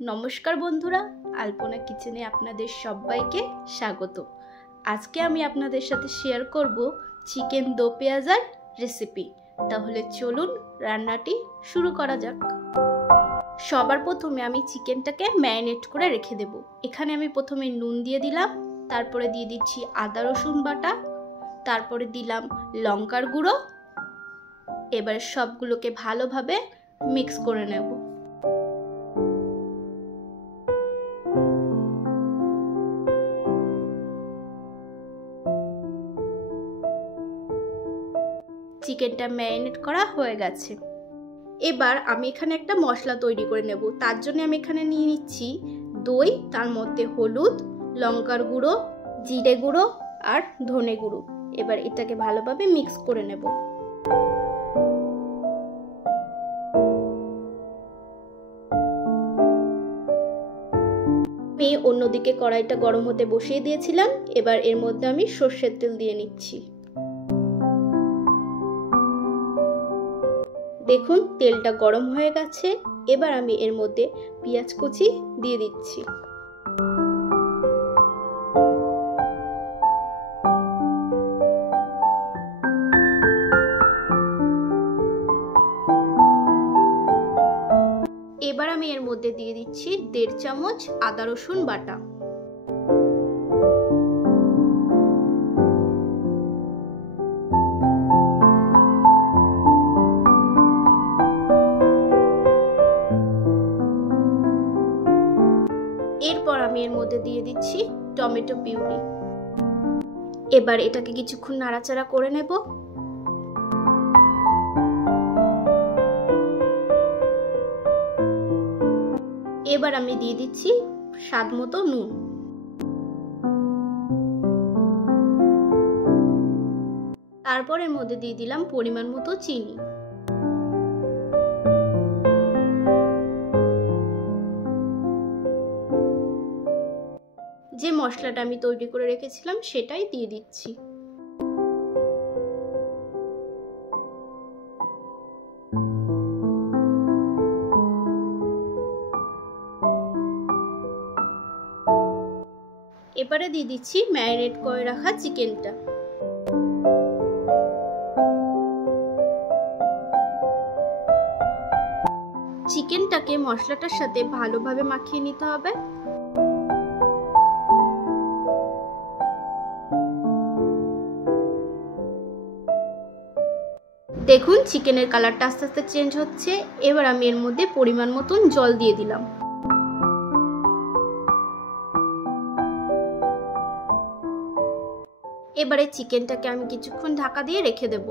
নমস্কার বন্ধুরা, আলপনা কিচেনে আপনাদের সবাইকে স্বাগত। আজকে আমি আপনাদের সাথে শেয়ার করব চিকেন দো পেঁয়াজার রেসিপি। তাহলে চলুন রান্নাটি শুরু করা যাক। সবার প্রথমে আমি চিকেনটাকে ম্যারিনেট করে রেখে দেব। এখানে আমি প্রথমে নুন দিয়ে দিলাম, তারপরে দিয়ে দিচ্ছি আদা রসুন বাটা, তারপরে দিলাম লঙ্কার গুঁড়ো। এবার সবগুলোকে ভালোভাবে মিক্স করে নেব। চিকেনটা ম্যারিনেট করা হয়ে গেছে। এবার আমি এখানে একটা মশলা তৈরি করে নেব। তার জন্য আমি এখানে নিয়ে নিচ্ছি দই, তার মধ্যে হলুদ, লঙ্কার গুঁড়ো, জিরে গুঁড়ো আর ধনে গুঁড়ো। এবার এটাকে ভালোভাবে মিক্স করে নেব। আমি অন্যদিকে কড়াইটা গরম হতে বসিয়ে দিয়েছিলাম। এবার এর মধ্যে আমি সর্ষের তেল দিয়ে নিচ্ছি। দেখুন তেলটা গরম হয়ে গেছে। এবার আমি এর মধ্যে পেঁয়াজ কুচি দিয়ে দিচ্ছি। এবার আমি এর মধ্যে দিয়ে দিচ্ছি 1.5 চামচ আদা রসুন বাটা। এরপর আমি এর মধ্যে দিয়ে দিচ্ছি টমেটো পিউরি। এবার এটাকে কিছুক্ষণ নাড়াচাড়া করে নেব। এবার আমি দিয়ে দিচ্ছি স্বাদ মতো নুন। তারপর এর মধ্যে দিয়ে দিলাম পরিমাণ মতো চিনি। যে মশলাটা আমি তৈরি করে রেখেছিলাম সেটাই দিয়ে দিচ্ছি। এবারে দিয়ে দিচ্ছি ম্যারিনেট করে রাখা চিকেনটা। চিকেনটাকে মশলাটার সাথে ভালোভাবে মাখিয়ে নিতে হবে। দেখুন চিকেনের কালারটা আস্তে আস্তে চেঞ্জ হচ্ছে। এবার আমি এর মধ্যে পরিমাণ মতন জল দিয়ে দিলাম। এবারে চিকেনটাকে আমি কিছুক্ষণ ঢাকা দিয়ে রেখে দেব।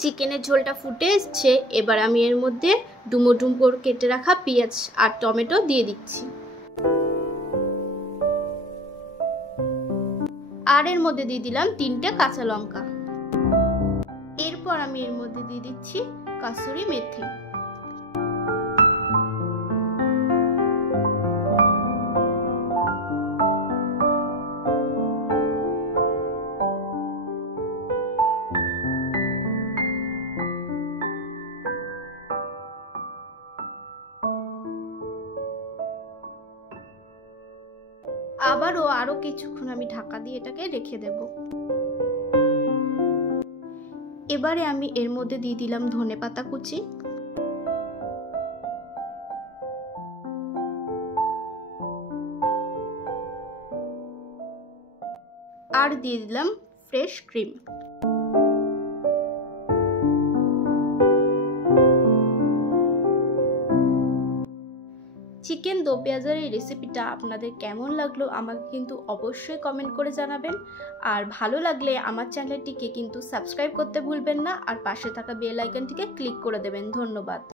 চিকেনের ঝোলটা ফুটে এসছে। এবার আমি এর মধ্যে ডুমো ডুমো করে কেটে রাখা পেঁয়াজ আর টমেটো দিয়ে দিচ্ছি। আর এর মধ্যে দিয়ে দিলাম 3টে কাঁচা লঙ্কা। এরপর আমি এর মধ্যে দিয়ে দিচ্ছি কাসুরি মেথি। আরো কিছুক্ষণ আমি ঢাকা দিয়ে এটাকে রেখে দেব। এবারে আমি এর মধ্যে দিয়ে দিলাম ধনেপাতা কুচি। আর দিয়ে দিলাম ফ্রেশ ক্রিম। চিকেন দো পেঁয়াজার এই রেসিপিটা আপনাদের কেমন লাগলো আমাকে কিন্তু অবশ্যই কমেন্ট করে জানাবেন। আর ভালো লাগলে আমার চ্যানেলটিকে কিন্তু সাবস্ক্রাইব করতে ভুলবেন না, আর পাশে থাকা বেল আইকনটিকে ক্লিক করে দেবেন। ধন্যবাদ।